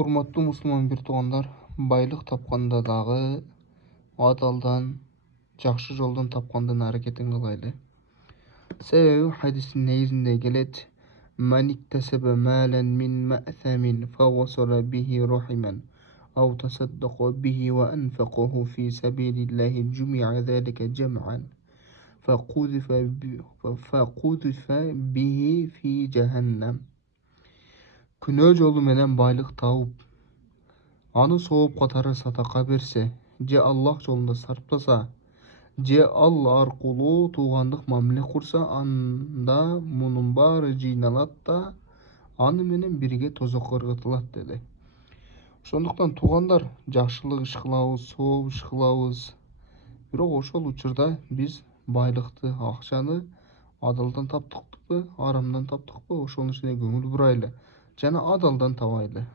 Урматтуу мусулман бир туугандар, байлык тапканда дагы адалдан, жакшы жолдон тапкандын аракетин кылайлы. Себеби хадистин негизинде келет: "Ман иктасаба малан мин ма'самин фавасала бихи рахиман, ау тасаддаqa бихи ва анфақаху фи сабилиллахи джуми'a залика джам'ан, фақудифа бихи фи джаханнам." Күнөө жолу менен байлык тауып, аны сооп катары садака берсе, же Аллах жолунда сарптаса, же ал аркылуу туугандык мамиле курса, анда мунун баары жыйналат да аны менен бирге тозокко ыргытылат деди. Ошондуктан туугандар, жакшылык иш кылабыз, сооп иш кылабыз. Бирок ошол учурда биз байлыкты, акчаны адалдан таптыкпы, арамдан таптыкпы, ошонун ишине көңүл бурайлы жана адалдан табайлы.